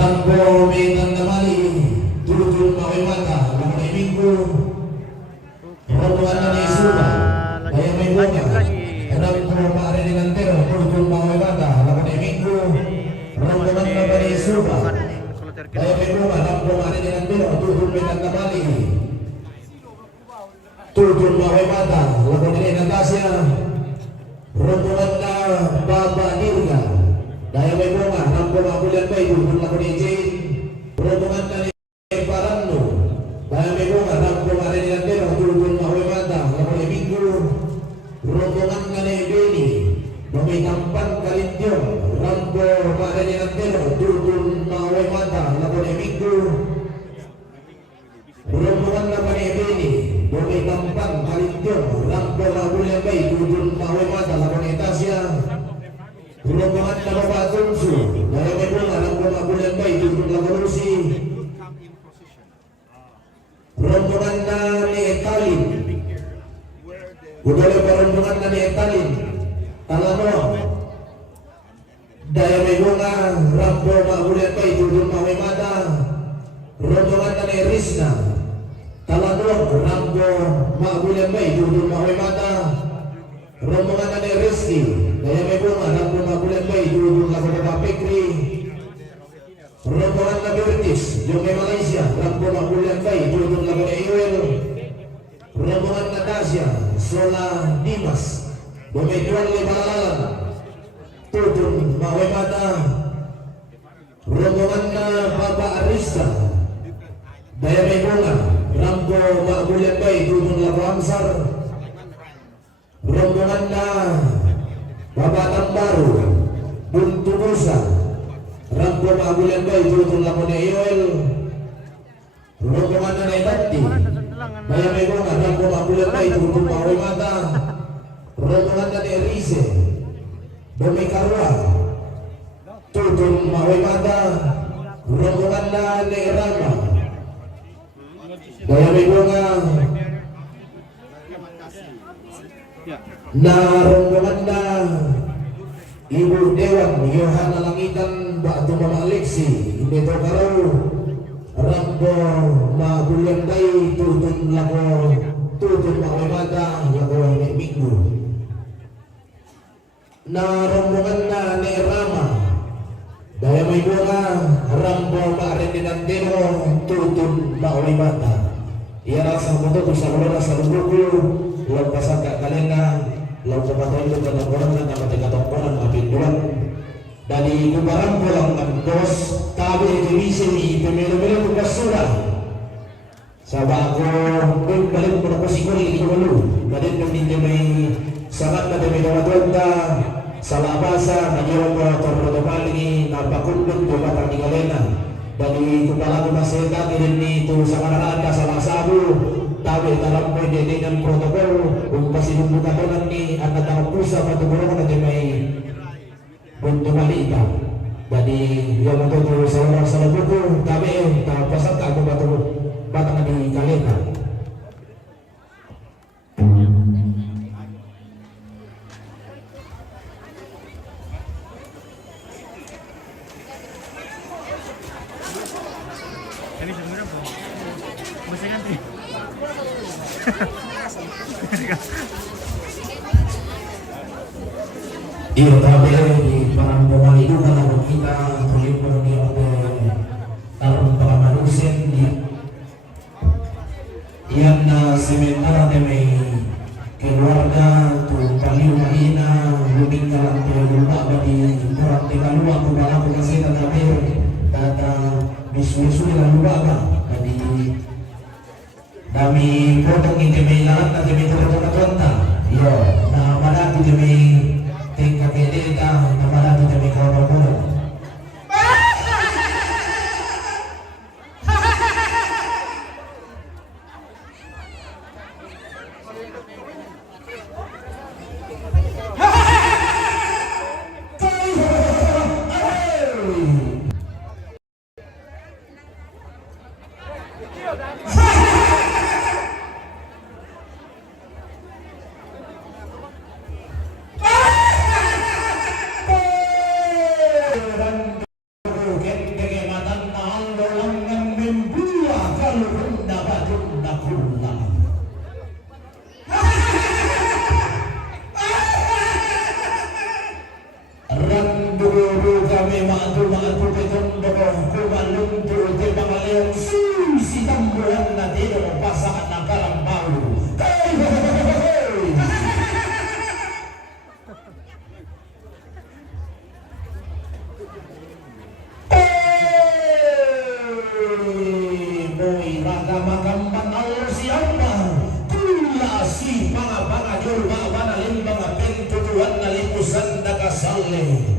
Rambo Medan Damali Turun Mawai Mata Lamai Minggu Rombongan Nani Suba Daya May Bunga Rambo Mare dengan Tero Turun Mawai Mata Lamai Minggu Rombongan Nani Suba Daya May Bunga Rambo Mare dengan Tero Turun Medan Damali Turun Mawai Mata Lamai Natasha Rombongan Baba Dirga Daya May Bunga Rambo Mabulian Bay Turun Lakon Ijin Rombongan Nani Parando Daya May Bunga Rambo Mare dengan Tero Turun Mawai Mata Lamai Minggu Rombongan Nani Beni Bami Tampan Kalintiong Rambo Mare dengan Tero Turun Mawai Mata Lamai Minggu Rombongan Nani Beni Bami Tampan Kalintiong Rambo Mabulian Bay Turun Mawai Mata Lamai Tasya Rombongan Nababa Tunsu Daya May Bunga Rambo Mabulian Bay Turun Lakalusi Rombongan Nani Etalin Budaya Rombongan Nani Etalin Talano Daya May Bunga Rambo Mabulian Bay Turun Mawai Mata Rombongan Nani Risna Talano Rambo Mabulian Bay Turun Mawai Mata Rombongan Nani Rizki Daya May Bunga Rambo Mabulian Bay Turun Lakota Pekri Rombongan Nabi Ritis Jomay Malaysia Rambo Mabulian Bay Turun Lakota Iwel Rombongan Natasha Sola Dimas Jomay Tuan Limalalan Turun Mawai Mata Rombongan Baba Arista Daya May Bunga Rambo Mabulian Bay Turun Lakota Amsar Rombongan Baba Tambaru Buntu Musa Rambo Mabulian Bay Turun Lakona Iwel Rombongan Nani Tati Daya May Bunga Rambo Mabulian Bay Turun Mawai Mata Rombongan Nani Rise Bumi Karwa Turun Mawai Mata Rombongan Nani Rama Daya May Bunga na rombongan na Ibu Dewan Yohana Langitan Batu Mama Alexi Beto Karo Rambo Mabulian Bay Tutun Lako Tutun Mawai Mata Lako Minggu na rombongan na ni Rama Daya May Bunga Rambo Marindinan Demo Tutun Mawai Mata Ia rasa untuk bisa melunas Salubukul Lalu pasang kak kalena Lalu kepatuhan itu kata orang dan nama tiga tokoran Mapinduan dari kubaran pulang ngembos tabi divisi pemilu-pemilu tugas sudah sabak ko balik berposisi ko lagi dulu badin pemindai may sangat na demi dawadwanda salah bahasa nagyong protokol ini napakundot ko batang di kalena dari kepala kumaseta kirin itu sangat ada salah sabu tabi dalam pwede dengan protokol umpasi bukatonan ni anak tangan pusa patuburan na may untuk malita jadi yang untuk salah buku kami pasang aku batu batang di kalena ini sebenarnya bisa ganti iya tapi di parang pemalidu kalau kita tulis di dalam pamanusin yang sementara demi keluarga tu paliu mahina luming kalang terlupa bagi kurang tegalua tu bala pengasih terakhir data bisu-bisu lalu baga jadi kami potong ini demi lalat na demi terlalu yo na mana tu demi tingkat ini na mana tu demi kawan-kawan Guru kami matu petondoko kumaluntu te pangaleon si tambuhan na dino pasakan na karambau. Moy raga makamban Allah siapa kula si mga jurba banalin mga pentutuan na lipusan na kasali.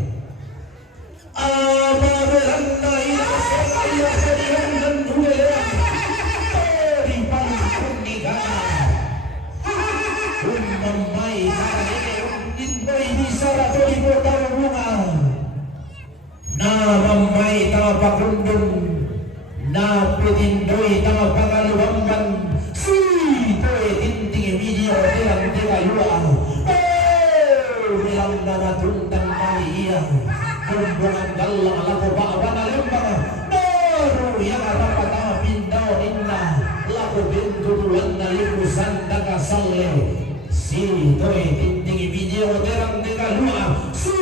Namamay tama pakundun na pitindoy tama pangalubamban si toy tinting video tilang tilayua bilang na natundang kaliya kumbungan galang lago baba na lembang baru yang rapatama pindaw ninna lago bintuduan na lipusan na kasale si toy tinting video tilang tilayua si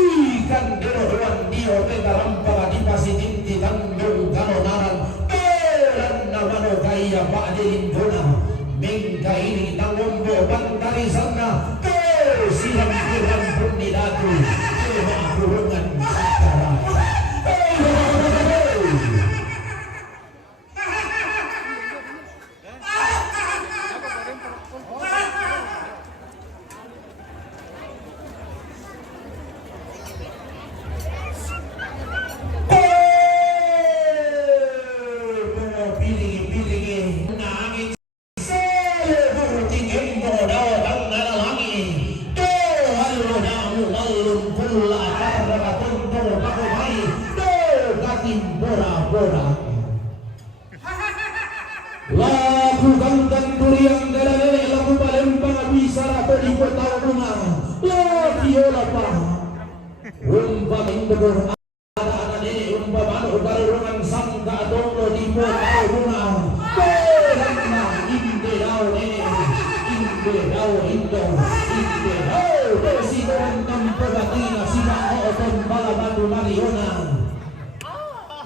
kandiruan dio tetarampa di pasitinti tandung kanonaran pelan namano kaya paadilin dona mengka ini tangombo bantari sana silang kiram pun di datu kurungan sakara. Lagu ganggang duriang galane lagu palembang bisara di kota rumah lagi olapa umpa mendebur ada anak nenek umpa manu darungan sangka donglo di kota rumah berana inde dau nenek inde dau indo inde dau besi dorang pegatina sibang oton bala batu mariona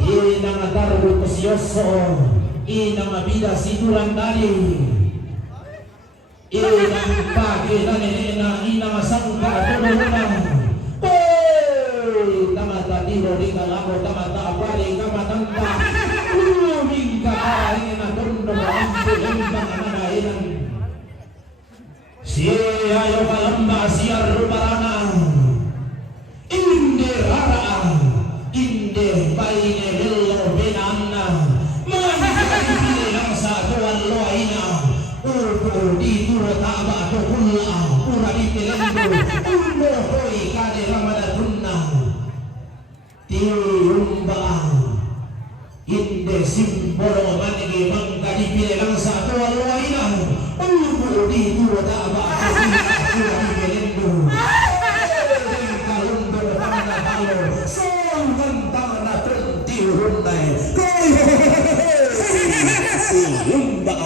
inang tarbu kesioso inang bida siduran dari inang pagi nana inang sangka turunana tama tadiro di kalamo tama taapari kama tanta mingka kain na tondo mampu lembang anainan si ayo kalamba siar ruparana inde rara inde baine bello benanna di turo taba to kulla pura di pelendo undo koi kade ramada tunna tiumba inde simbolo manigi mangka di pelang satu alwaina undo di turo taba to kulla pura di pelendo kalundo tamana talo songkan tamana tunti hundai tiumba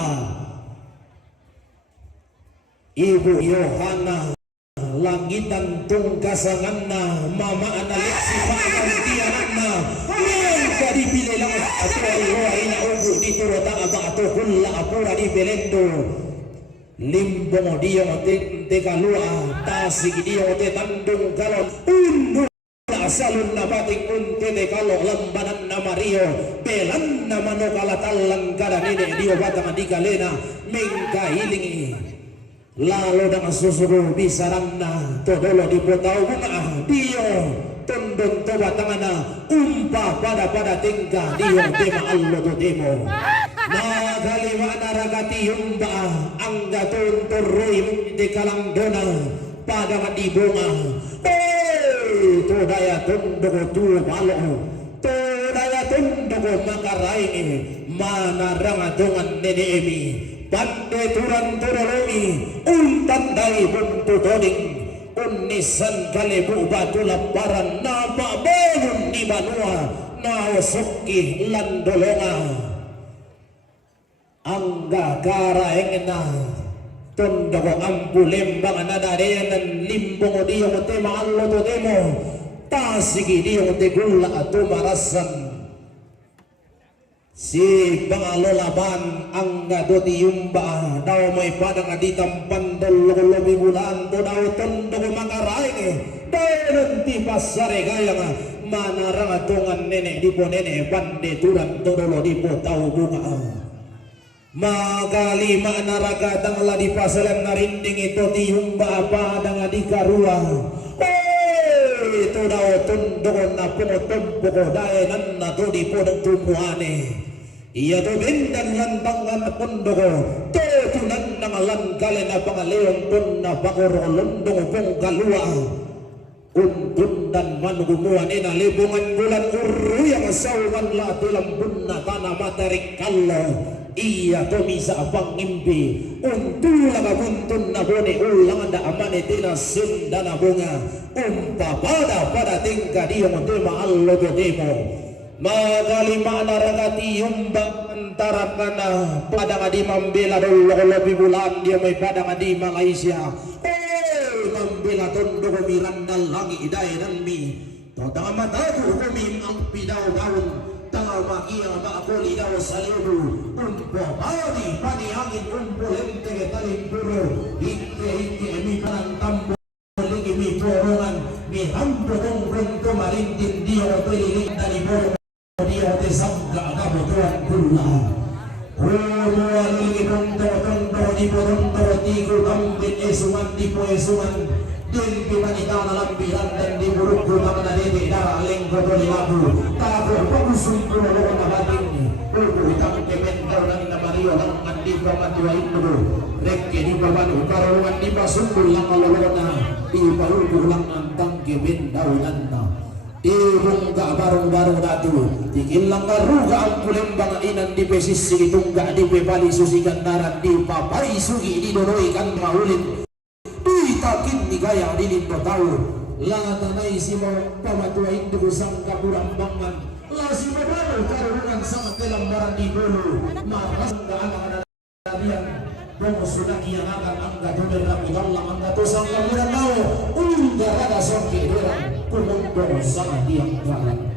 Ibu Yohana langitan tungkasanganna mama analik sipakan tiananna mengka dipilih lang atau alwaina ubu dituro ta'aba atau kulla apura di belendo limbong dia te kalua tasik dia te tandung kalon undu asalun nabating unte te kalo lambanan na Mario belan na manokala talang kada nene dia batang di kalena mengka hilingi lalu dengan susuruh bisarangna todolo di potau bunga dio tondon toba tangana umpa pada tingkah dio tema allo to demo nagalima naragati umba angga tunturui di kalang dona pada di bunga to daya tondoko tu balo to daya tondoko makarai mana rangadongan nene emi pandai turan turolomi untan dari buntu toning unisan kalebu batu laparan napa bangun di banua naosuki landolonga angga kara engena tondoko ampu lembang nada deyan limbong dia tema allo to demo tasigi diyong tegula at tumarasan si pangalolaban ang doti yumba daw may padang aditang pandol lobi bulan to daw tondo mangaray daw nanti pasare gaya nga manarang atungan nene di po nene bande turang todolo di po tau bunga magalima naragatang ladi pasalan narinding ito ti yumba padang adikarua ito daw tondo na pumutumpo ko dahil nan to di po ng tumuhane iya to bindang lantangan na pundo ko tutunan ng langkali na pangaleong pun na pakurolondong pong kalua untundan man gumuhan ina libungan bulan uruyang sawan latilang bunna tanah materik kalo iya to misa apang impi untula kabuntun na bone ulang anda amane tina sinda na bunga pada tingka diyong tema allo demo magalima naragati yumba antara kana pada ngadi mambela dulu lebih bulan dia may pada ngadi Malaysia mambela tondo ko miranda langi iday nan mi to tanga mata ko mi ang pidaw daun tanga makia maakoli daw sa libo umpo badi pani angin umpo lente talimpuro ikke mi parang tambo lagi mi porongan mi hampo tong kumarindin dia peliling dari borong dia te sabga kabo tuan kulla Ruan lagi tondo di botondo tigo tambin esuman di po esuman din pimanita na lambiran dan di buruk rumah na dede darah lengko to lilabu tako pagusong kulo na bating pulpo itang kementaw ng inamariyo ng andi pa matiwa ito rekke di baban ukarungan di pasungkul lang alolo na di paulpo lang ang tangke bendaw nanda ibong ka barong-barong datu tigil lang karuga ang kulembang inan di pesis sigitong ka di pepali susikan naran di papay sugi di donoy kan maulin di takin ni gaya dilin patao langatanay si mo pamatua ito sang kapurambangan lasi mo baro karungan sa kelambaran di bolo makas ka ang anadalian Bongo sunaki yang akan angga domer rapi dalam angga tosang kamuran nao ungga rada songki derang kumungkong sama diang kanan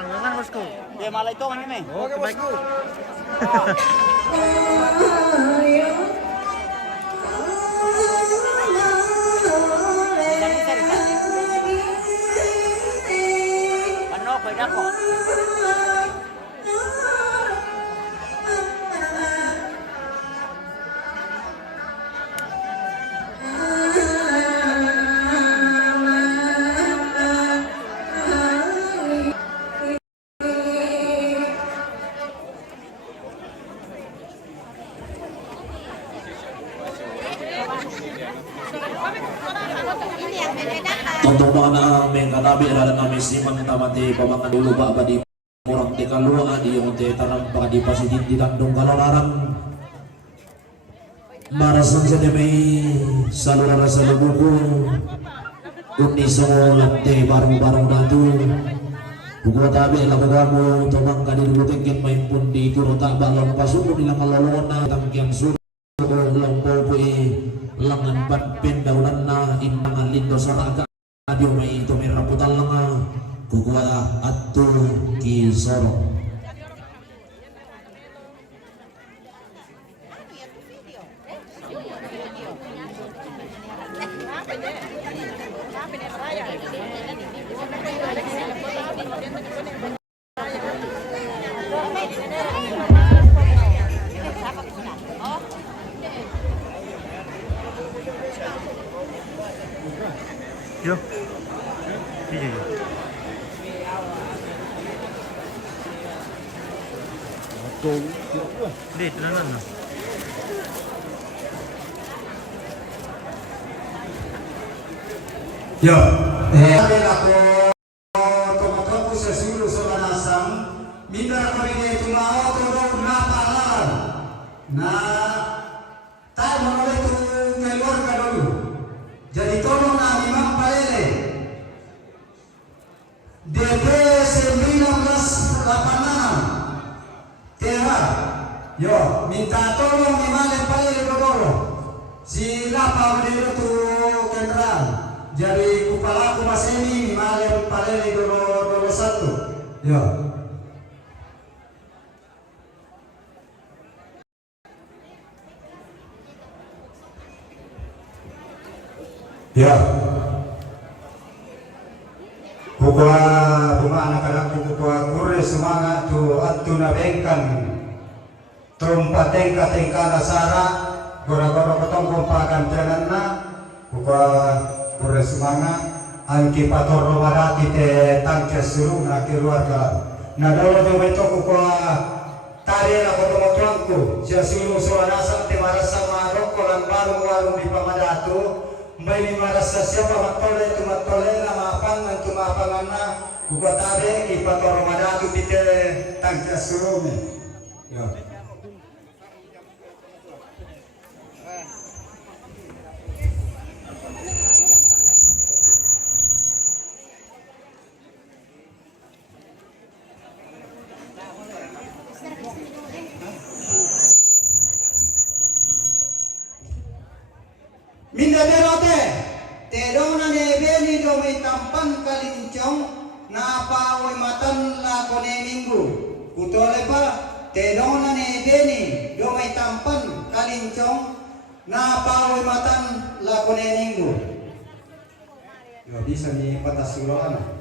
Langgangan bosku. Dia malah itu kan ini. Oke bosku. Ano, pwede ako. Tentang mana mengkanabi ada kami simang tamati pamangan dulu pak badi orang tekalua di yang te tanam padi pasidin di tandung kalau larang marasan sedemi saluran rasa buku kundi solate barang-barang datu buku tabi lagu kamu tomang kadi dulu tengkin main pun di turun tak balong pasuku di langal lalona tangkian suruh lampau pui langan bat pendaulan na inangan lindo saraga adio may ito may raputan lang kukuha ato kisoro. Yo. Iya. Betul. Di tenanan. Yo, ako tumatakbo sa sulo sa banasang minda kami na tumao tulog na paalam na tayo mga ito kay Lord Kadolo jadi tono na limang palele debe sembilan belas lapangan tera yo minta tolong ni Malen palele Kadolo sila pa dito to general jadi kepala aku mas ini malam palele dolo satu ya ya buka anak-anak buka kure semangat tu atu nabengkan tempat tengka nasara gora-gora potong kompakan jalan na buka kure semangat angki pator romadati te tangke suruh na keluarga na dawa do beto buka tari na kotomo tuangku sia sulu suanasa te marasa marok kolan warung di pamadatu mbay ni marasa siapa matole tu matole na mapangan tu mapangan na buka tari ki pator romadatu te tangke suruh ni ya. Minda derote tedona ne beni do may tampan kalincong na pa oy matan la ko ne minggu kutole pa tedona ne Beni domay tampan kalincong na paoy matan lakone ninggo. Yo bisa ni patasuran.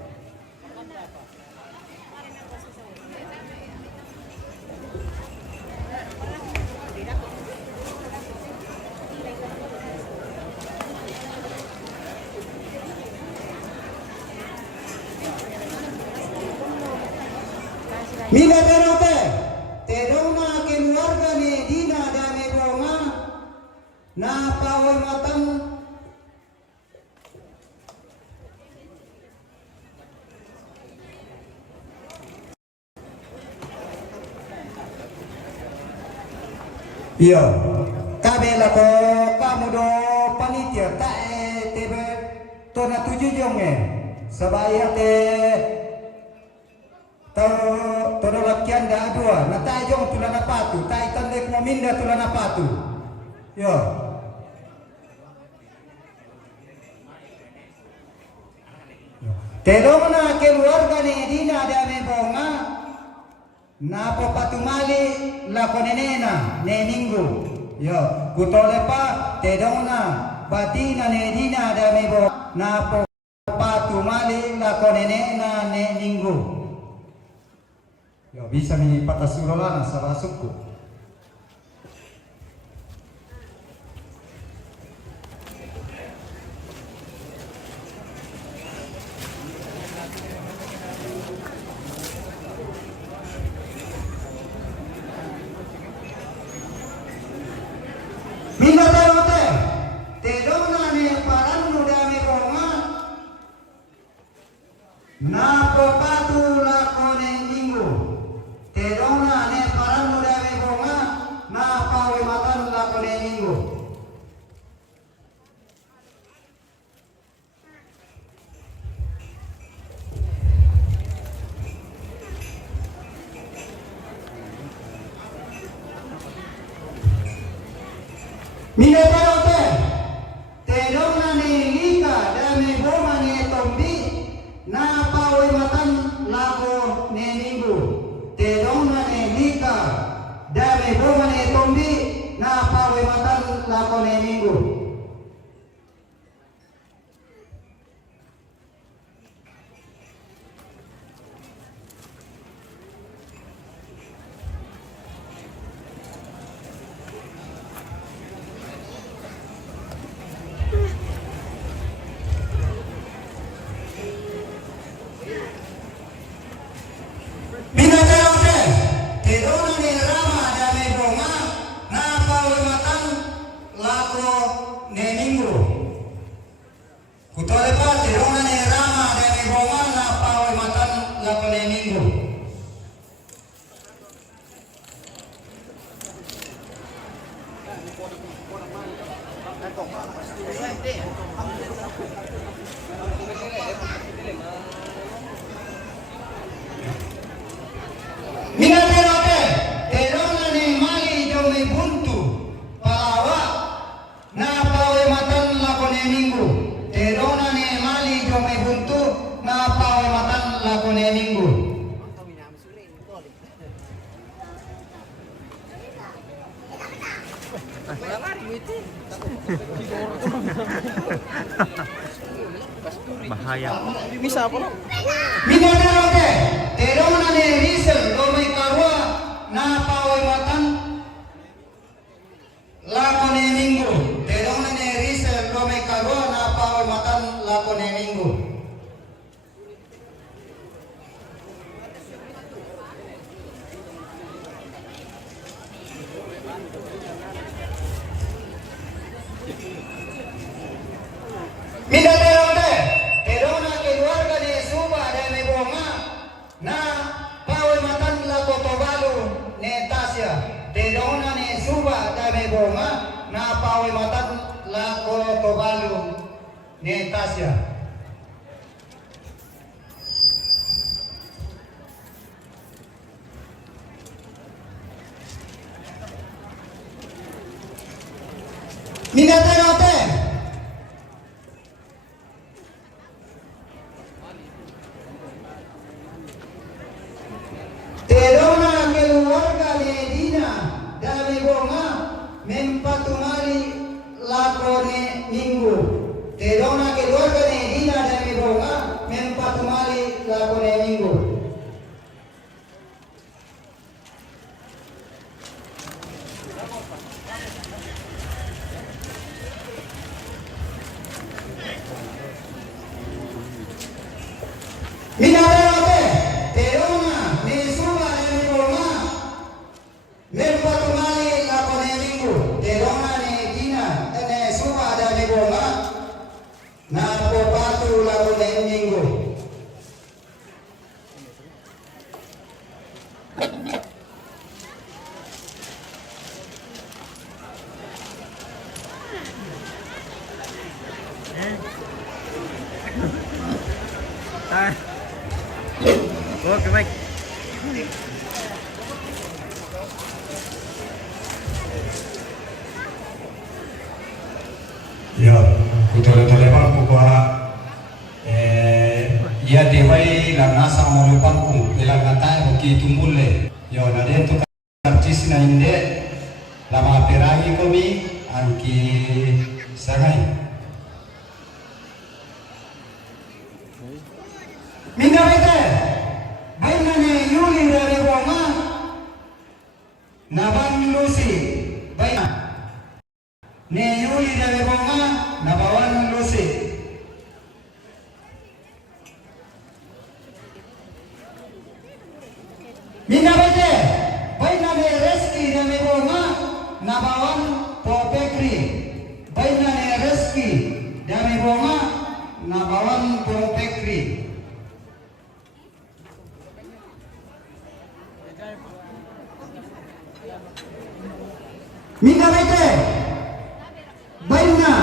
Mina terote, teroma keluarga ni Dina dame bonga na paoy matan Iya, kabela ko kamudo panitia tae tebe tona 7 jonge sabaya te Toro lakian da dua, na tayo jong tulana patu, tayo tandek mo minda tulana patu. Yo. Terong na keluarga ni Dina dame bonga, na po patumali la konenena ne minggu. Yo, kutole pa terong na batina ni Dina dame bonga, na po patumali la konenena ne minggu. Yo bisa ni patasurolan sa basukku. Mina tarote, tedona ne parannu dame bonga, na popatu lakone minggu. Terona ne parannu dame bonga na pawe matan lakone minggu. Mina tarote, terona ne lika dame bonga ne tombi na pawe matan lako ne minggu. Terona ne lika dame bonga ne tombi na pawe matan lako ne minggu. Kutole pa terona ne rama dame bonga na pawe matan lakone minggu. Mina terote, terona ne mali jome buntu palawa na pawe matan lakone minggu. Terona ne mali jome buntu na pawe matan lakone minggu. Bahaya. Mina terote, terona ne risel jome karwa na pawe matan lakone minggu. Terona ne risel jome karwa na pawe matan lakone minggu. Mina terote, terona keluarga ne suba dame bonga na pawe matan lako tobalu ne tasya. Terona ne suba dame bonga na pawe matan lako tobalu ne tasya. Mina terote, terona keluarga ne Dina Minabe terona ni suba ni roma merpatumali lakone minggu terona ni dina ene suba ada ni roma na popatu lakone minggu Ah. Oke, baik. ya betul-betul bang kuba ya dewai la nasa mo pangku ilang kata ki tumule yo na den to karcis na inde la ma perai komi anki sagai minda bete baina ne yuli dari Roma naban lusi baina ne yuli dari Roma nabawan lusi minda bete baina ne reski dari Roma nabawan popekri baina ne reski dari Roma nabawan popekri minda bete baina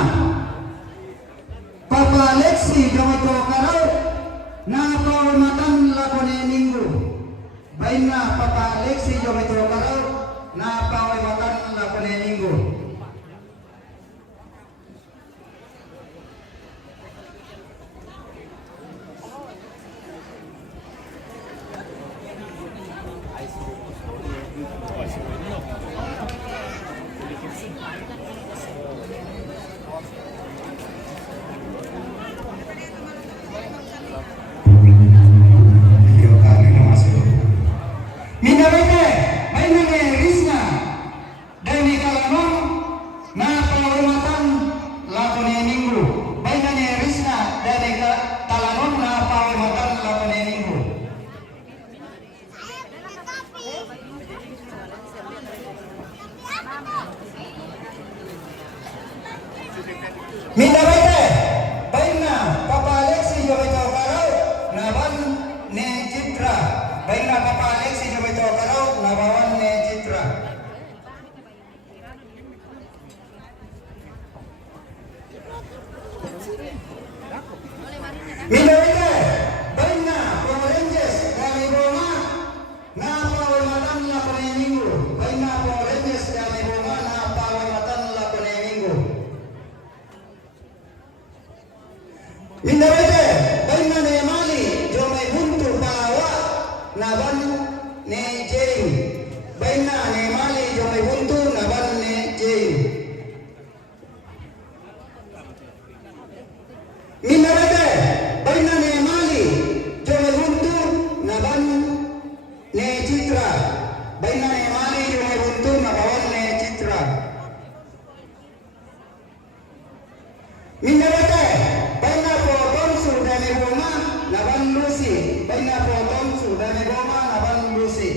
Papa Alexi gawato karau na pawimatan lakone minggu baina Papa Alexi gawato karau na pawimatan lakone minggu minda bete baina ne Risna dari Kalanon na pawimatan lakone minggu baina ne Risna dari Kalanon na pawimatan lakone minggu minda bete baina Papa Alexi joweto karau naban ne Citra baina Papa Alexi joweto karau nabawan ne Citra minda bete baina Power Rangers dari Roma na pawimatan lakone minggu baina Power Rangers dari Roma na pawimatan lakone minggu minda bete baina ne Mali jome buntu bawa naban ne Jane baina ne Mali jome buntu naban ne Jane minda bete baina ne Mali jome buntu naban ne Citra baina ne Mali jome buntu nabawan ne Citra minda bete baina Potonsu dari Roma naban Lucy baina Potonsu dari Roma naban Lucy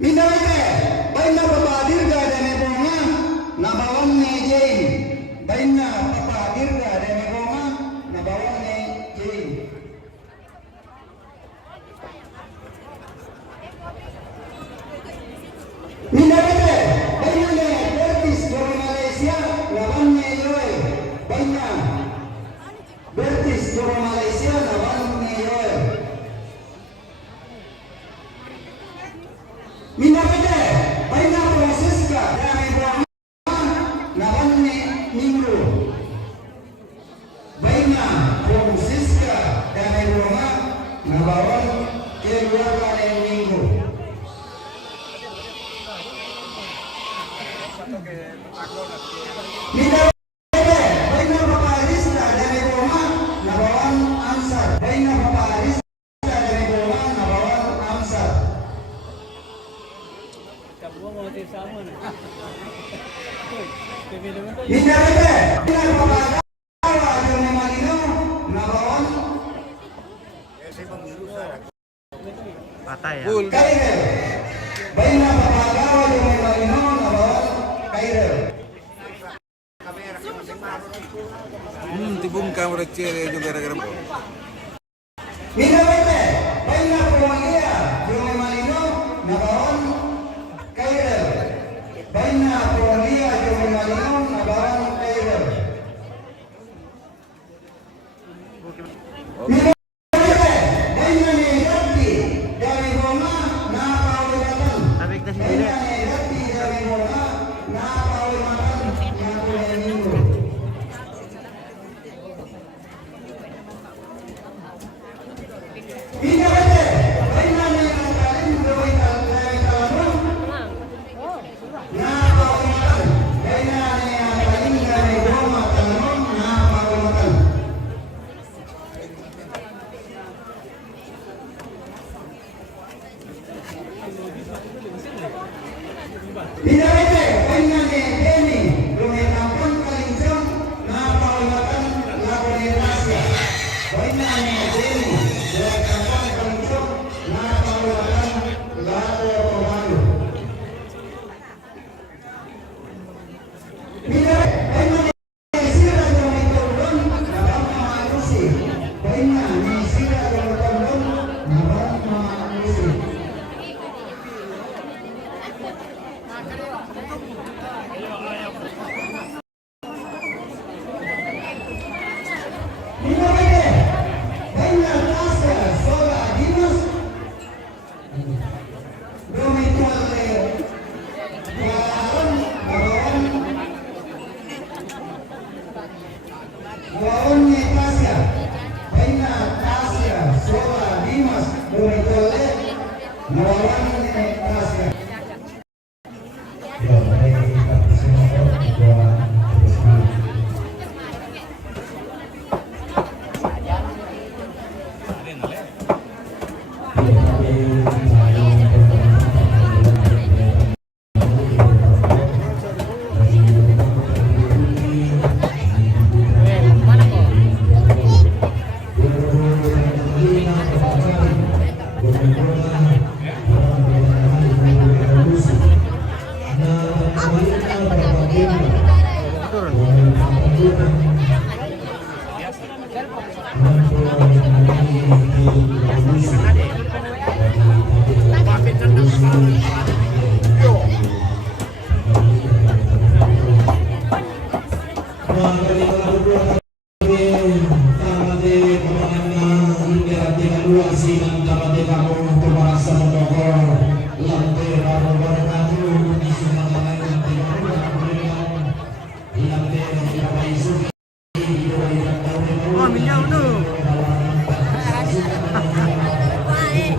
minda bete baina Papa Dirga dari Roma nabawan ne Jane baina Papa Dirga dari Roma nabawan ne Jane minda bete baina ne Bertis dari Malaysia naban ne Joel baina Bertis dari Malaysia naban ne Joel minda bete baina Francisca dari Roma naban ne Minggu baina Francisca dari Roma nabawan keluarga ne Minggu minda bete baina Papa Arista dari Roma nabawan Ansar baina Papa Arista dari Roma nabawan Ansar Hindarete, pinapapagawa yung may malino na baon. Patay ya. Kairel, bayi napapagawa yung may malino na baon. Kairel. Tibung kamera cere juga gara-gara Hindarete, bayi napapagawa yung may malino na baon. Kairel, bayi napapagawa yung may malino na baon. Kairel. Tabik na si Dile. Oh, minyaw tu. Baik,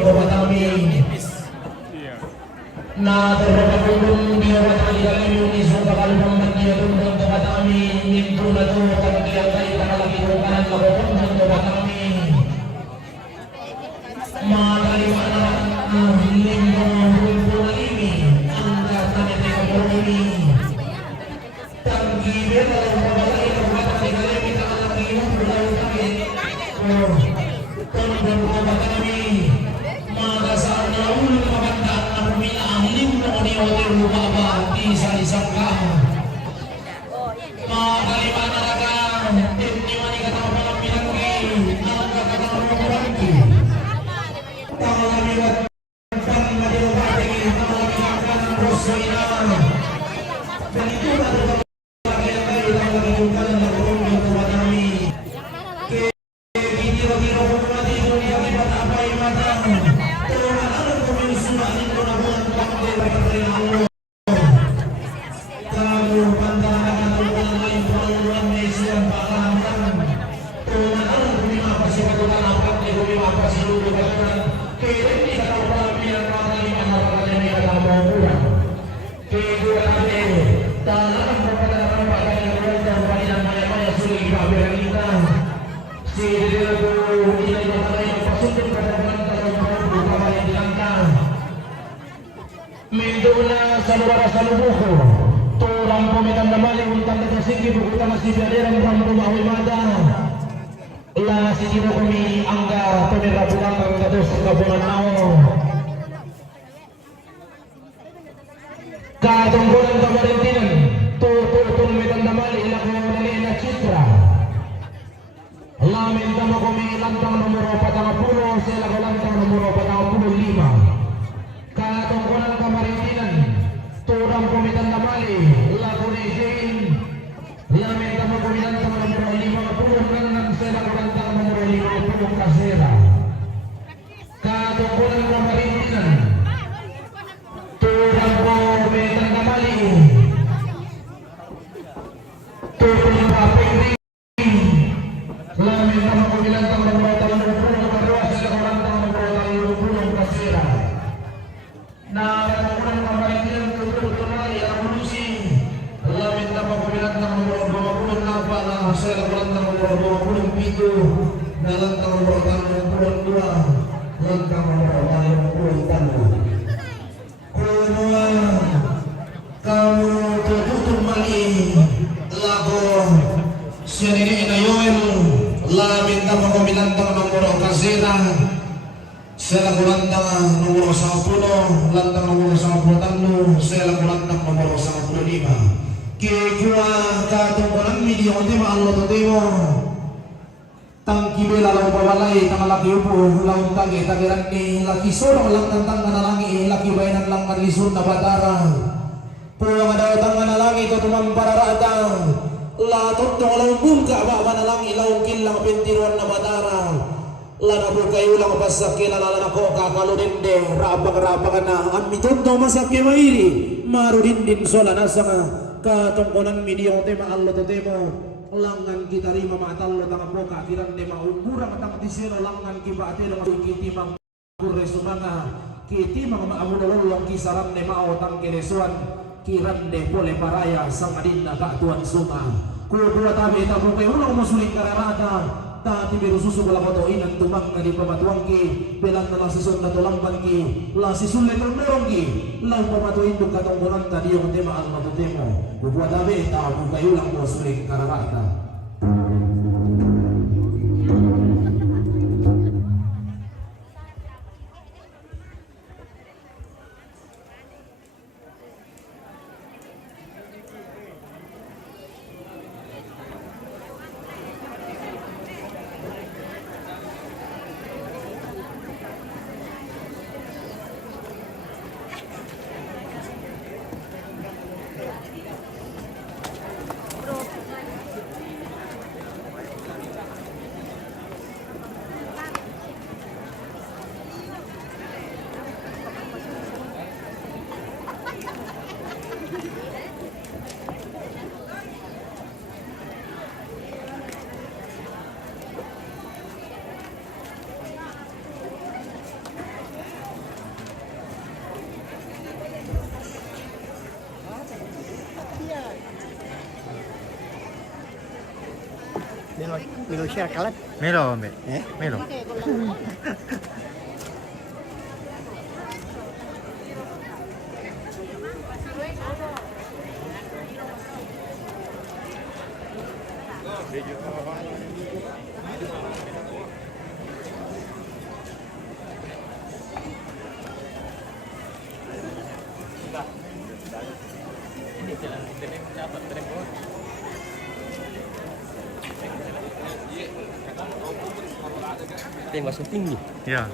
sama kami bisa. Na terhadap dia kali ini sudah kali dia tunduk kepada kami itu lalu kalau dia kali lagi bukan lakukan kepada kami mari mana lindung ini anda tanya tengok ini tanggi dia dalam kembali kepada kali kita lagi berlalu kami tunduk kepada kami maka saatnya ulun membantah Baba di salisangka bagaimana rakan tim dimana kata malam bilanggi angka kata orang-orangki tahu kami bukan maju lagi tahu kami akan bersuara dan itu baru lagi yang baik tahu kami bukan berumur kepada kami video-video mati dunia kita apa ibadah Minduna salubara salubuko turang pemitan damali untang dagang singgi bukutan si biaderang rambu mawi mada la si jibo kami angga pemira pulang kang kados kabunan nao katunggulan kamarintinan tutun metan damali ilako nalina citra lamin tama kami lantang nomor 40 sila ko lantang nomor 45 katungkulan kamarintinan turang pemitan damali lagu nejain lamin tama kumitan tama nomor 50 kanan sela kurantang nomor 50 kasera katungkulan kamarintinan turang pemitan damali turang papeng lamin tama kumitan tama nomor 50 kadua sela kurantang nomor 50 kasera na orang kamarintinan betul-betul lagi revolusi lamin tama kumitan tama nomor 20 napa na sela kurantang nomor 27 na lantang nomor 62 lantang nomor 23 kuno kamu tutup mali lago sianini inayoel lamin tama kumitan tama nomor kasera sela kulantang nomor 10 lantang nomor 10 sela kulantang nomor 15 kikua katungkulan media kontima Allah totemo tangki bela lau babalai tang laki upo lau tage tageran ni laki solo lang tantang nalangi laki bainan lang manlisun na batara pulang ada tang nalangi to tumam pararata la totong lau bungka ba nalangi lau kilang pintiruan na batara lana bukai ulang pasakila lana ko kakalo dende rabak na ammi tonto masake mairi maru dindin sola nasanga katongkonan midiyong tema Allah to temo langan kita rima matallo tanga poka kiran de maumura matang diseno langan kibate no kiti mang kurre sumanga kiti mang maamulolo yang kisaran de mau tang keresuan kiran de pole paraya sama dinda ka tuan sunga kudu tabe ta bukai ulang musuling kararata tati biru susu bola fotoin ang tumang na di pamatuang ki belang na lasisun na tulampan ki lasisun na tulmerong ki lang pamatuin dong katongkulan tadi yung tema al matutemo bubuat abe ta bukayo lang mo suling kararata Milo share kalat. Melo, Mbak. Melo. Masih tinggi. Ya.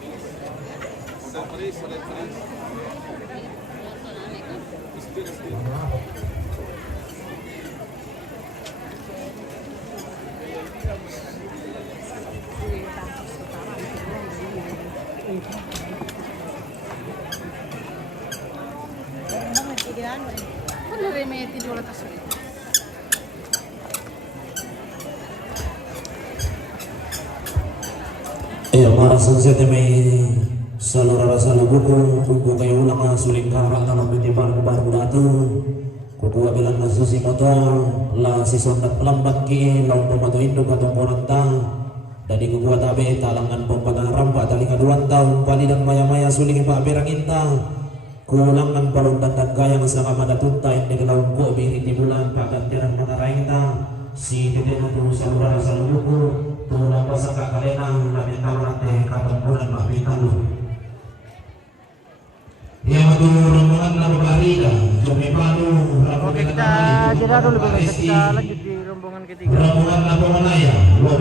may tidur atas ulit. Para sunset may salura sa lubuko kuku kayo ulang nga suling karak na magtitipan ko baru dato kuku bilang na susi motor la sison na pelambat ki laun pemato indog atong poranta dari kuku tabe talangan pempangaram pak tali kaduan tahun pali dan maya-maya suling pak berang inta kulangan palundan dan gayang sama madatunta ini kelaun ko bini tibulan pak gantiran manaraita si tete na tu salura sa lubuko tulang pasaka kalenang nabi talurate kapan bulan mabitalu yang madu rombongan na babarida jumipanu Oke, kita jeda dulu, Bang. Kita lanjut di rombongan ketiga. rombongan na pemanaya